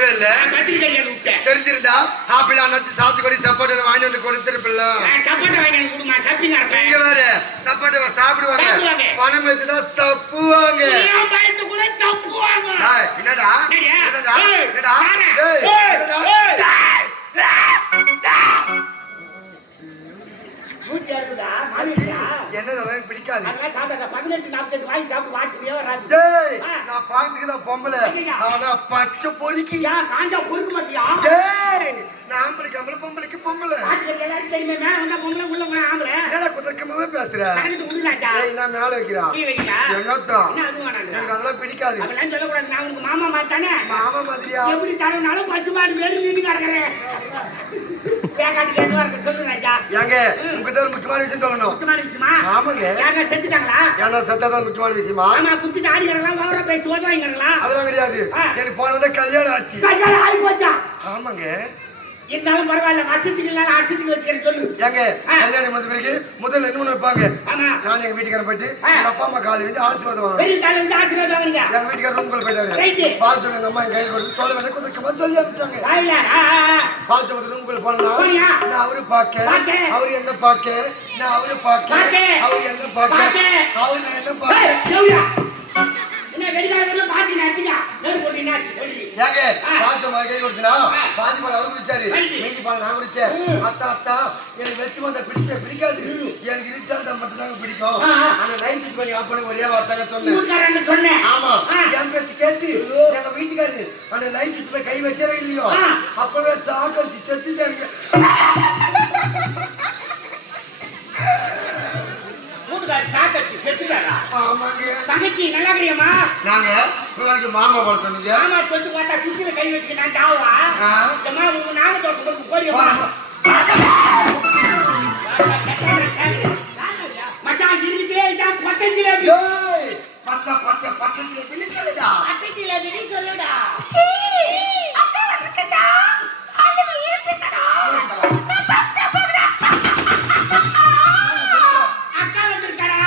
இல்ல பத்திரிக்கை விட்டேன். தெரிஞ்சிருந்தா ஆப்பிள் அண்ணாச்சி சாத்துக்குடி சப்பாட்டு வாங்கி வந்து கொடுத்துருப்பில்ல. சப்பாட்டை வாங்கி வந்து கொடுமா, சப்பிங்க. நீங்க வேற சப்பாட்டை சாப்பிடுவாங்க, பணம் எடுத்துதான் சப்புவாங்க. பயத்து கூட சப்புவாங்க. என்னடா என்னடா என்னடா பிடிக்காது. 18-48 வாங்கி சாப்பிட்டு வாட்சியே வராது. நான் பாத்துக்குதான் பொம்பளை, ஆனா பச்சை பொறுக்கி காஞ்சா பொறுக்க மாட்டியா? நான் ஆம்பளைக்கு ஆம்பளை, பொம்பளைக்கு பொம்பளை. எல்லாரும் தெரியுமே, மேல வந்தா பொம்பளை, உள்ள போனா ஆம்பளை. என்னடா குதர்க்கமாவே பேசுற? நான் மேல வைக்கிறேன். எனக்கு அதெல்லாம் பிடிக்காது. அதெல்லாம் சொல்லக்கூடாது. நான் உங்க மாமா மாதிரி தானே. மாமா மாதிரியா? எப்படி தரனாலும் பச்சை மாடு வேறு நின்று கிடக்குறேன். சொல்லு ராஜா. ஏங்க உங்களுக்கு முக்கியமான விஷயம் சொல்லணும். முக்கியமான விஷயமா? ஆமாங்க. யாரா செத்துட்டாங்களா? யாரா செத்தாதான் முக்கியமான விஷயமா? ஆமா, குத்திட்டு ஆடி கிடலாம், ஓவரா பேசி ஓதுவாங்க. அதெல்லாம் கிடையாது. எனக்கு போன வந்து கல்யாணம் ஆச்சு. கல்யாணம் ஆகி போச்சா? ஆமாங்க. இருந்தாலும் பரவாயில்ல, வருஷத்துக்கு இல்லைனா ஆசத்துக்கு வச்சுக்கிறேன் சொல்லு. ஏங்க கல்யாணம் வந்த பிறகு முதல்ல என்ன வைப்பாங்க? நான் எங்க வீட்டுக்காரன் போயிட்டு எங்க அப்பா அம்மா காலை வந்து ஆசீர்வாதம் வாங்க. பெரிய காலை வந்து ஆசீர்வாதம் வாங்குங்க. எங்க வீட்டுக்காரர் ரூம்குள்ள போயிட்டாரு. பால் சொன்ன அம்மா என் கையில் கொடுத்து சொல்ல வேணா குதர்க்கமா சொல்லி அனுப்பிச்சாங்க. பால் சொன்ன ரூம்குள்ள போனா நான் அவரு பாக்க, அவரு என்ன பாக்க, நான் அவரு பாக்க, அவரு என்ன பாக்க, அவரு நான் என்ன பாக்க. எனக்கு வச்சு வந்த பிடிக்காது. எனக்கு இருட்டாந்த மட்டும் தாங்க பிடிக்கும். ஆனா நைட் பண்ணி ஆஃப் பண்ணி ஒரே வார்த்தை சொன்னேன். ஆமா, என் பேச்சு கேட்டு எங்க வீட்டுக்காரு அந்த லைட் போய் கை வச்சாரே இல்லையோ, அப்பவே சாக்கடிச்சு செத்துட்டாருங்க. தங்கச்சி நல்லா இருக்கிறியம்மா? நாங்க மாமா போல சொன்னீங்க. மாமா சொல்லிட்டு பார்த்தா சுத்தில கை வச்சுக்க நான் தாவா. அம்மா உங்க நாக தோசை போட்டு போறியம்மா. மச்சான் இருக்குதே இதான் 10 ஜிலேபி. ஏய் 10 ஜிலேபி சொல்லுடா. 10 ஜிலேபி சொல்லுடா. சீ அக்கா வந்திருக்கடா. ஆளுங்க ஏத்துக்கடா. அக்கா வந்திருக்கடா.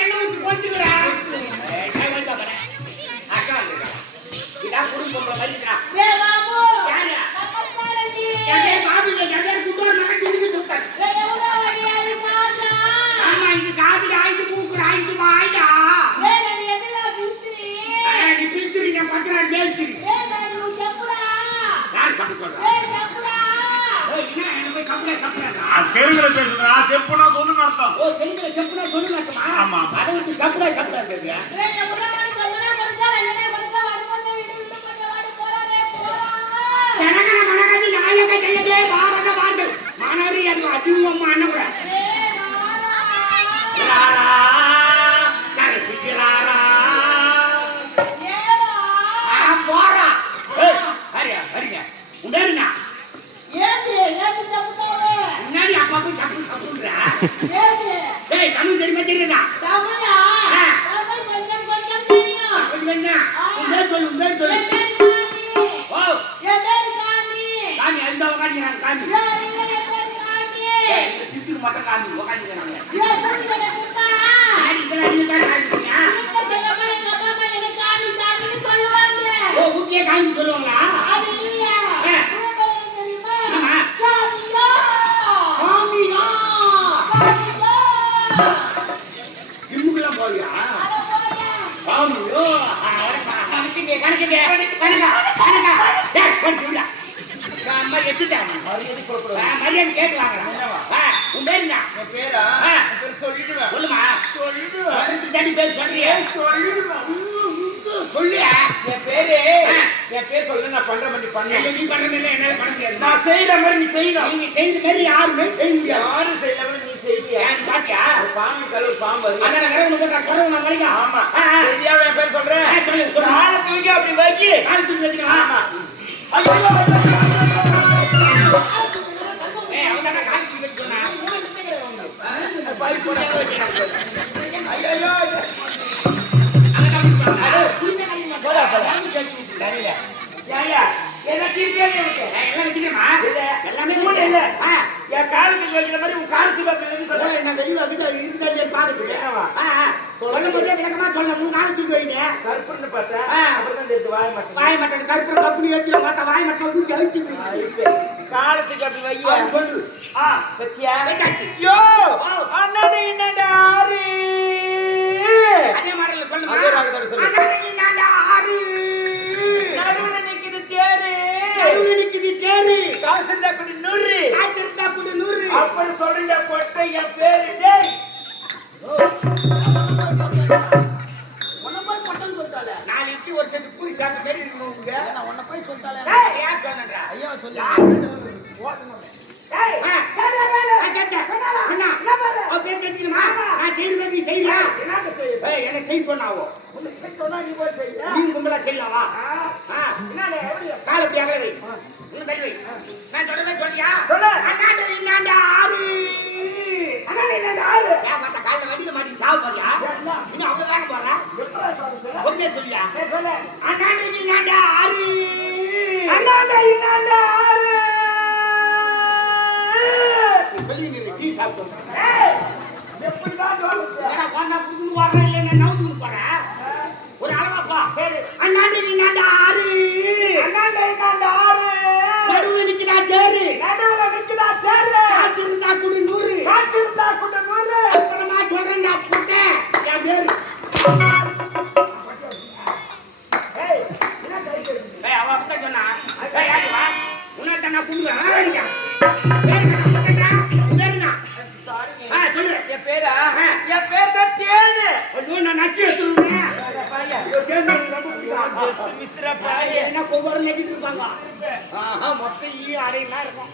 என்ன ஊத்தி போட்டுறா. அக்கா வந்திருக்கா. இதா குடும்பம் வந்திருக்கா. ஏ மாமு. யாரு? நமஸ்காரண்டி. என் பேர் பாபு, என் பேர் குண்டோர் மகன் துணிக்கு தூக்கன். எவ்வளோ வடியாரு பாசா. ஆமா, இது காதுல ஆயிட்டு மூக்குல ஆயிட்டு வாய்டா. நீ எதுல பிஸ்திரி? நீ பிஸ்திரி, நான் பத்திரம் பேசுறீ. நீ செப்புடா. யார் சப்பு சொல்றா? செப்புடா. என்ன என்ன போய் கப்பல தெலுங்குல பேசுறா, செப்புனா சொல்லுன்னு அர்த்தம். தெலுங்குல செப்புனா சொல்லுன்னு அர்த்தமா? ஆமா. அதுக்கு செப்புனா இருக்குது. உடனே சொல்லனா முடிஞ்சா ரெண்டே படுக்க வடுபோது விட்டு கொஞ்சம் வாடி போறானே போறாங்க. எனக்கன மனகதி நாயக ஜெயதே பாரத பாண்டு. மானவரி என்ன அதிகமா அண்ணகுட. ராரா சரி சிக்கிராரா. ஏடா. போறா. ஹரியா ஹரியா. உண்டேனா? ஏது ஏது செப்புடா. முன்னாடி அப்பா போய் சப்புன்றா. ஏது. ஏய் கண்ணு தெரியுதா? தமிழா. தமிழ் கொஞ்சம் தெரியும். கொஞ்சம் உண்டே சொல்லு. ஓ காமி அந்த உட்காந்துக்கிறாங்க காமி. இந்த சித்துக்கு மட்டும் காமி உட்காந்துக்கிறாங்க. ஓ ஊக்கே காமி சொல்லுவாங்களா? ஜிம்முக்குலாம் போவியா? காமியோ மரியாதை கேட்டு வாங்கலாம். உன் பேர் என்ன? பேரா சொல்லிடுவேன். சொல்லுமா? சொல்லிடுவேன். தனி பேர் சொல்றியா? சொல்லிடுவேன். சொல்லியா? என் பேர் சொல்ல நான் பண்ற மாதிரி பண்ண. நீ பண்ற மாதிரி என்னால பண்ண முடியாது. நான் செய்யற மாதிரி நீ செய்யணும். நீங்க செய்யற மாதிரி யாருமே செய்ய முடியாது. யாரும் செய்யற மாதிரி நீ செய்வியா? பாத்தியா? பாம்பு கலு பாம்பு வருது. அதான் வேற ஒண்ணு போட்டா சொல்றேன் நான் வலிக்க. ஆமா. தெரியாம என் பேர் சொல்றேன். சொல்லு. காலை தூக்கி அப்படி வைக்கி. காலை தூக்கி வைக்கணும். ஆமா. ஐயோ அவன் காலை தூக்கி வைக்க சொன்னா. பாரி போடா வைக்கிறாங்க. ஐயோ போடா போடா. சரிடா. யாயா எல்லாம் சீக்கிரமே இருக்கு. எல்லாம் வச்சிக்கமா? எல்லாமே மூணு இல்ல. என் காலுக்கு வைக்கிற மாதிரி உன் காலுக்கு வைக்கிறது சொல்ல. என்ன வெளிய இருக்குதா இல்லையா பாருங்க. சொல்லும் போதே விளக்கமா சொல்லணும். உன் காலை தூக்கி வைங்க. கருப்புன்னு பார்த்தா அப்புறம் தான் இது வாய் மட்டும் வாய் மட்டன் கருப்புற கப்புனி ஏத்தில மாத்த வாய் மட்டன் ஊத்தி அழிச்சு காலத்துக்கு அப்படி வையா சொல்லு வச்சியா வெச்சாச்சு யோ அண்ணாடி என்னடா ஆறு அதே மாடல்ல சொல்லுமா அதே ராகத்தோட சொல்லு அண்ணாடி என்னடா ஆறு நடுவுல நிக்குது தேரு நடுவுல நிக்குது தேரு காசு இருந்தா கூட 100 காசு இருந்தா கூட 100 அப்படி சொல்லுங்க கொட்டை என் பேரு டேய் உன்ன போய் பட்டம் சொல்லிட்டாளே 4 இட்லி ஒரு செட்டு பூரி சாப்பிட்ட மாதிரி இருக்கணும் உங்க நான் உன்னை போய் சொல்லிட்டாலே ஏன் சொன்னடா ஐயா சொல்லி ஓடணும் ஏய் கேட்ட அண்ணா என்ன பாரு ஓ பேர் கேட்டிமா நான் செய்யறேன் நீ செய்யல என்ன செய்ய ஏய் என்ன செய்ய சொன்னாவோ உன்னை செய்ய சொன்னா நீ போய் செய்ய நீ கும்பலா செய்யலாம் வா என்னடா எப்படி கால் அப்படி அகல வை இன்னும் தள்ளி வை நான் தொடவே சொல்லியா சொல்லு அண்ணாடே இன்னாண்டா ஆறு அண்ணாடே இன்னாண்டா ஆறு ஏன் மத்த கால்ல வண்டில மாட்டி சாவு போறியா இன்னும் அவ்வளவு வேக போறா ஒண்ணே சொல்லியா சொல்லு அண்ணாடே இன்னாண்டா ஆறு அண்ணாடே இன்னாண்டா ஆறு சொல்லி நீ டீ சாப்பிட்டு எப்படிதான் சொல்லுங்க ஏடா வாடா புடுங்க வரல இல்ல நான் நவுந்து போறேன் ஒரு அளவாப்பா சரி அண்ணாண்ட இன்னாண்ட ஆறு அண்ணாண்ட இன்னாண்ட ஆறு நடுவுல நிக்குதா தேரு காசு இருந்தா கூட 100 அப்புறமா சொல்றேன்டா புட்டே என் பேரு ஏய் என்ன கைக்கு ஏய் அவ அப்பதான் சொன்னா ஏய் யாரு வா உன்னை நான் கூடுவேன் சொல்லு என் பேரா என் பேர் தான் தேனு ஐயோ நான் நக்கி எடுத்துருவேன் மிஸ்ரா பாய் என்ன கொவ்வர நக்கிட்டு இருப்பாங்க மொத்தம் ஈ அடையெல்லாம் இருக்கும்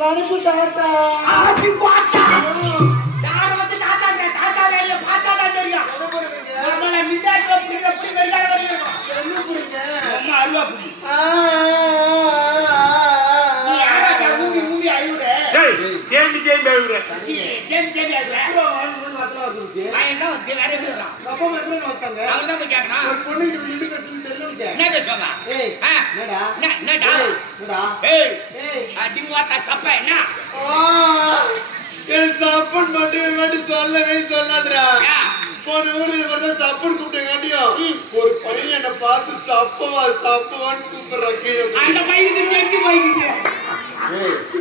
மனுப்பு தாத்தா ஆச்சி பாத்தா யார் வந்து தாத்தா வேலைய பார்த்தாடா தெரியும் நம்மள மிண்டாட்ல புடி வெடிக்காத வரையும் என்ன புடிங்க அம்மா அல்வா புடி நீ யாரா மூவி ஐயூரே டேய் கேண்டி கேம் பேவுற கேம் ஐயூரே வாங்கும்போது வத்தல வந்துருக்கு நான் எங்க வந்து வேற எங்க வரான் அப்பா எப்படி வந்தாங்க அவங்க தான் போய் கேட்கறான் ஒரு பொண்ணுக்கு நின்னு பேசணும் தெரியல என்ன பேசுவாங்க ஏய் ஆ என்னடா என்னடா என்னடா ஏய் ஏய் அடிமுவாத்தா சப்ப என்ன என் சப்பன் மட்டும் சொல்லவே சொல்லாதடா போன ஊர்ல பார்த்தா சப்பன் கூப்பிட்டேங்காட்டியும் ஒரு பையன் என்ன பார்த்து சப்பவான்னு கூப்பிடுறாங்க அந்த பையனுக்கு தெரிஞ்சு போயிடுச்சு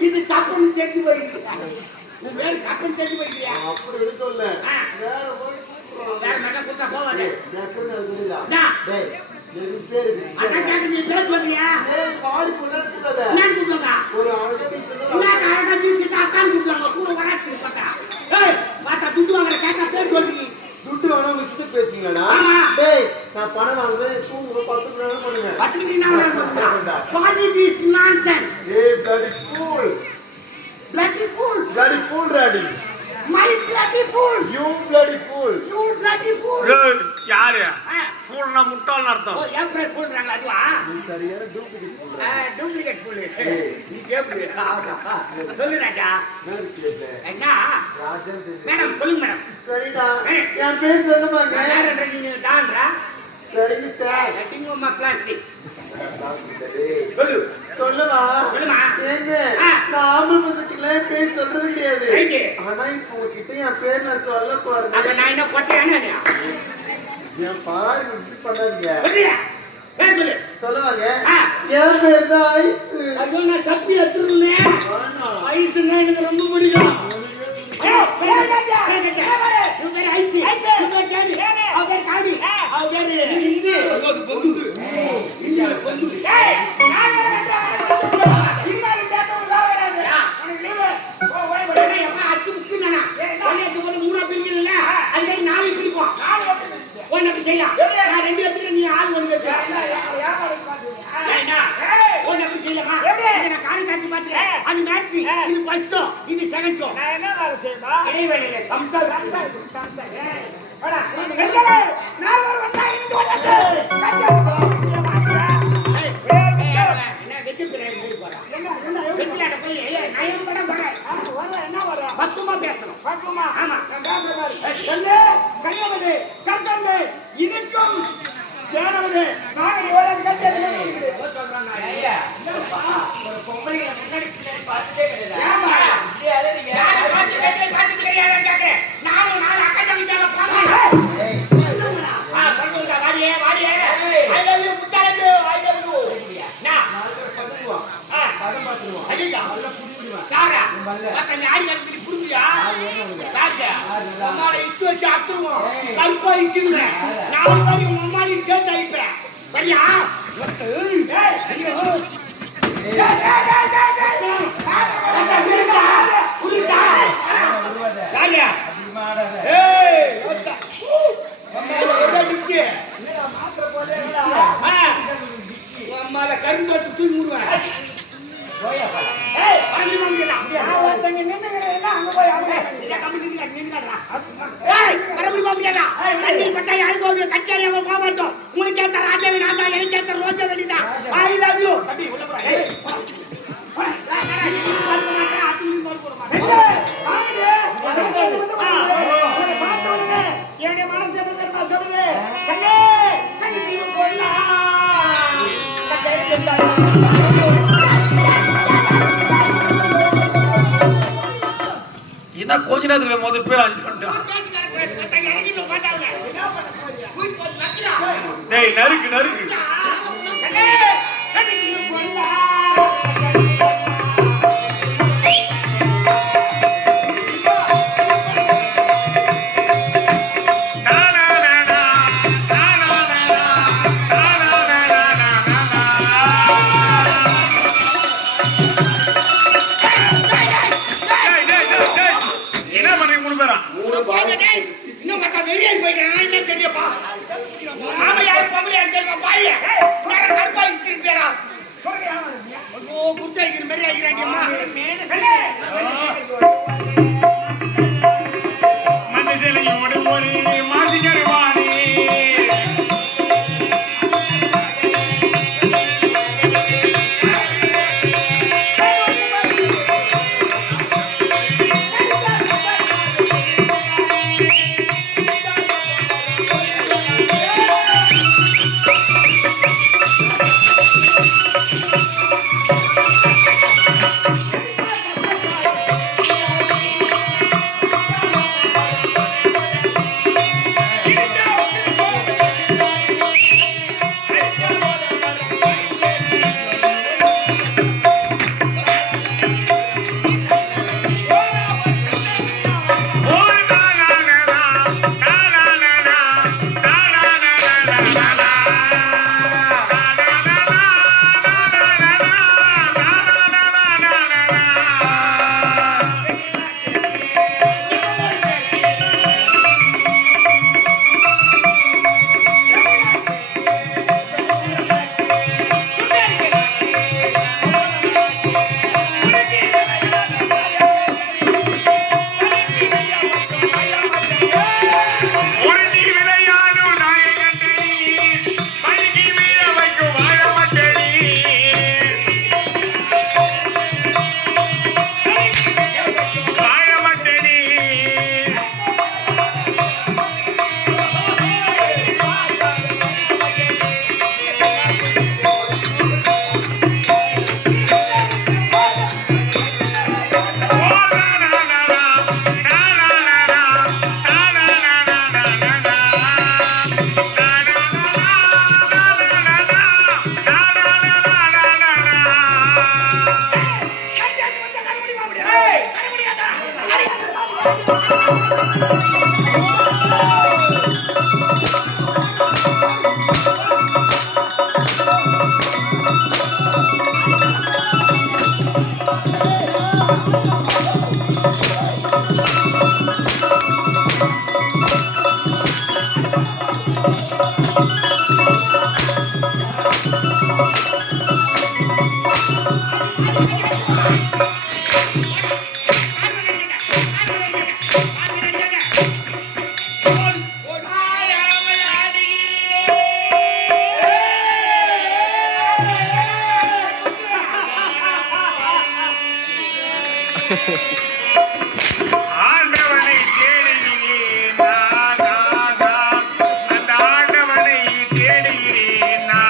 இது சப்பன்னு தெரிஞ்சு போயிடுச்சு உன் வேறு சப்பன் தெரிஞ்சு போயிடுறியா அப்படி சொல்ல ஆ. வேற மாதிரி கூப்பிடுறான் வேற மட்டும் கூப்பிட்டா போவாது டேய் சொல்லுடா டா. டேய் எது பேரு அண்ணா கேட்க நீ பேர் சொல்றியா டேய் வாடி பொண்ணு கூப்பிடாத என்னன்னு கூப்பிடுவா ஒரு அழகா நீ என்ன அழகா வீசிட்டு அக்கான்னு கூப்பிடுவாங்க கூட வராச்சு பார்த்தா ஏய் பார்த்தா துண்டு வாங்குற கேட்க பேர் சொல்லி துட்டு வேணா விசிட்டு பேசுறீங்களா ஆமா. டேய் நான் பணம் வாங்குவேன் தூங்குவேன் 10 மணி நேரம் பண்ணுவேன் பத்திரிக்கை என்ன பண்ணுங்க வாட் இஸ் திஸ் நான்சென்ஸ் ஏய் bloody fool bloody fool ready my bloody fool you bloody fool you bloody fool ஏய் யாரு ஆ. ஃபூல்னா முட்டாள்னு ஓ அர்த்தம் ஏப்ரல் ஃபுல்றாங்க அதுவா நீ சரியான டூப்ளிகேட் fool டூப்ளிகேட் ஃபுல் நீ கேப்ளு சொல்லு ராஜா நான் கேட்டேன் என்ன ராஜன் பேசு மேடம் சொல்லுங்க மேடம் சரிடா என் பேர் சொல்லுமாங்க யாரன்ற நீங்க தான்றா சரிங்க சார் கட்டிங் பிளாஸ்டிக் சொல்லு சொல்லுமா சொல்லுமா. ஏங்க ஆ. நான் ஆம்பளை பசங்களுக்குலாம் என் பேர் சொல்றது கிடையாது ரைட்டு. ஆனா இப்போ உங்ககிட்ட என் பேர் நான் சொல்ல போறேன் அப்ப நான் என்ன கொட்டையானே என் பாருங்க இப்படி பண்ணாதீங்க சொல்லியா பேர் சொல்லு சொல்லுவாங்க ஆ. என் பேர் தான் ஐஸ் ஐயோ நான் சப்பி எடுத்துருந்தேன் ஐஸ்னா எனக்கு ரொம்ப பிடிக்கும் ஐயோ, பேர் கேட்டா. இவன் பேர் ஐஸ். இவன் பேர் கேடி. அவன் பேர் காடி. அவன் பேர் இந்து. இந்துல பொந்து. ஏன்னா, எவ்வளவு அஸ்கு புஸ்குன்னானா? ஒண்ணு ஒரு மூணா பிரிக்கிறீல்ல? அது மாதிரி 4 பிரிப்போம். ஒண்ணு அப்படி செய்யலாம். நான் 2 எடுத்துக்கிறேன், நீ ஆள் ஒண்ணு வச்சு. ஏன்னா, ஒண்ணு அப்படி செய்யலாமா? இதை நான் காலி காட்சி பார்த்துக்கிறேன். அது மேட்ச். இது first show, இது second show. இடைவேளையில சம்சார். ஏய், வாடா. வெளியே. நான் ஒரு வந்தா இருந்து ஓடாத. என்ன வெட்டி பிள்ளைய மூடி போறா? வெட்டியாட போய் நயம் படம் போறேன். பக்குவமா பேசணும். ஆமா. நான் பேசுற மாதிரி. சொல்லு, கண்ணவது, கற்கண்டு, இனிக்கும், தேனவது, நாகடி ஓடாது கட்டது. ஐயா ஒரு பொம்பளைங்க முன்னாடி பின்னாடி பார்த்ததே கிடையாது ஏமா? அப்படியே அழறீங்க நானும் பார்த்து கிடையாதுன்னு கேட்கிறேன். நானும் 4 அக்கா தங்கச்சியால போறேன். ஏய் வாடியே. I love you, முத்தாலஜி. வச்சு அத்துருவோம் கருப்பா இசிடுவேன் 4 பேர் உங்க அம்மாவையும் சேர்த்து அழிப்பேன் சரியா கரும்பு தூக்கி மூடுவேன் உங்களுக்கு ஏத்த ராஜாவி நான் தான் எனக்கு ஏத்த ரோஜா வெளிதான் ஐ லவ் யூ என்னுடைய மனசு என்ன தெரியுமா சொல்லுது கண்ணே கண்ணு தீவு கொள்ளா என்ன கொஞ்ச நேரத்துல முதல் பேர் அஞ்சு சொல்லிட்டான் டேய் நறுக்கு நறுக்கு இன்னும் மத்த வெறியாடி போய்க்கிறான் என்ன தெரியப்பா மாமா யாரு பம்பளியா தெரியல பாய் நான் கருப்பா இஸ்திரிப்பேரா ஐயோ குர்தா இருக்கிற மாதிரி ஆகிறாடியம்மா மனசிலையோடு ஒரு மாசி கருவாணி ஆண்டவனை தேடுகிறேன் நான், அந்த ஆண்டவனை தேடுகிறேன் நான்.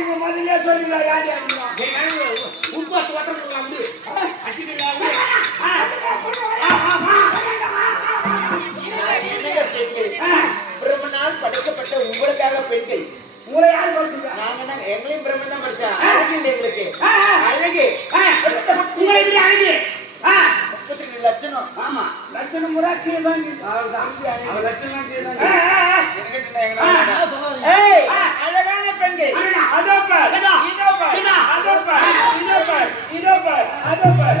இவன் முதல்ல சொல்லுங்க யாரு உப்பு அச்சு வட்டணும் வந்து பிரம்மனால் படைக்கப்பட்ட உங்களுக்காக பெண்கள் உங்களை யார் படிச்சிருக்கா? நாங்க எங்களையும் பிரம்மன் தான் படிச்சா. அழகு இல்லை எங்களுக்கு. அழகு இப்படி அழகு 32 லட்சணம். ஆமா லட்சணம் முறை கீழதான் லட்சணம் கீழதான் அழகான பெண்கள் அதோ பார் இதோ பார் அதோ பார் இதோ பார் இதோ பார் அதோ பார்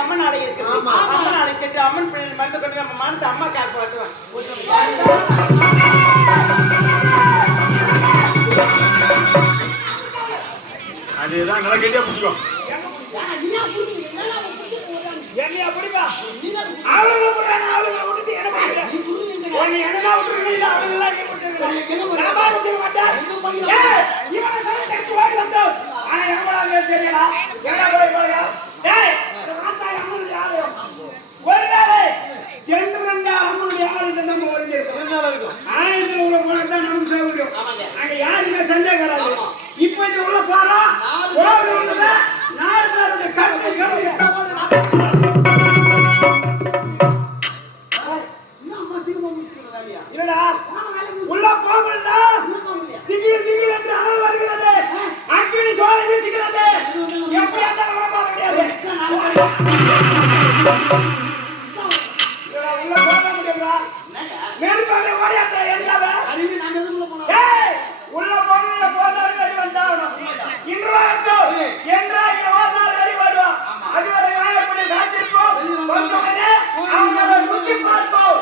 அம்மன் ஆலை இருக்கு. அம்மன் ஆலை சென்று அம்மன் பிள்ளை மருந்து கொண்டு நம்ம மானத்தை அம்மா காப்பாற்றுவான். அதுதான் நல்லா கெட்டியா பிடிச்சிக்கோ. என்னையா பிடிப்பா? அவளுங்க புறானா அவளுங்க விட்டுட்டு என்ன பண்ணுற? உன்னை என்னடா விட்டுறீங்க? அவளுங்கலாம் நீ பிடிச்சிருக்க. நான் பாத்துக்க மாட்டேன். ஏய் இவனை தான் எடுத்து ஓடி வந்தோம். ஆனா எவ்வளவு தெரியலடா. எங்கடா போய் போயா? டேய் ஆத்தா அம்மனுடைய ஆலயம். ஒருவேளை சென்றண்டா அம்மனுடைய ஆலயத்தை நம்ம ஒளிஞ்சிருக்கோம். என்னடா இருக்கும்? ஆலயத்துல உள்ள போனா தான் நமக்கு சௌகரியம். அங்க யாருமே சந்தேகம் வராது. இப்போ இது உள்ள போறா. ஓடி உள்ளவே 4 பேருடைய கண்ணு கடவுள் உள்ள போகலடா. திடீர் திடீர் என்று அனல் வருகிறது. அக்கினி சோலை வீசுகிறது. எப்படி அந்த உள்ள போக முடியாது. உள்ள போக முடியாதா? மேல்பாவே ஓடியாத்த ஏரியாவே. அறிவி நாம எதுக்குள்ள போறோம்? ஏய் உள்ள போகவே போதால வெளிய வந்தாவணும். இன்று வரட்டும். என்றாக வாதால வெளிய வருவா. அதுவரை வாயப்படி காத்திருப்போம். வந்தோடனே அவங்கள ருசி பார்ப்போம்.